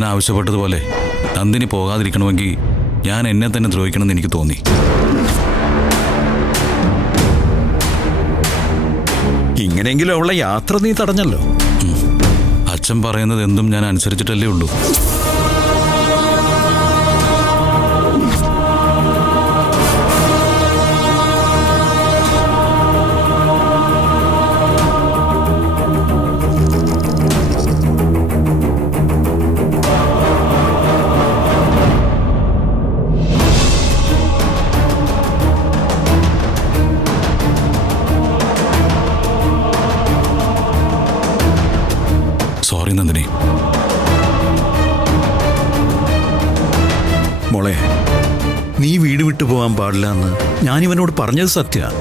അച്ഛൻ ആവശ്യപ്പെട്ടതുപോലെ നന്ദിനി പോകാതിരിക്കണമെങ്കിൽ ഞാൻ എന്നെ തന്നെ ദ്രോഹിക്കണമെന്ന് എനിക്ക് തോന്നി. ഇങ്ങനെയെങ്കിലും അവളെ യാത്ര നീ തടഞ്ഞല്ലോ. അച്ഛൻ പറയുന്നത് എന്തും ഞാൻ അനുസരിച്ചിട്ടല്ലേ ഉള്ളൂ. സോറി നന്ദിനി. മോളെ, നീ വീട് വിട്ടു പോകാൻ പാടില്ല എന്ന് ഞാനിവനോട് പറഞ്ഞത് സത്യമാണ്.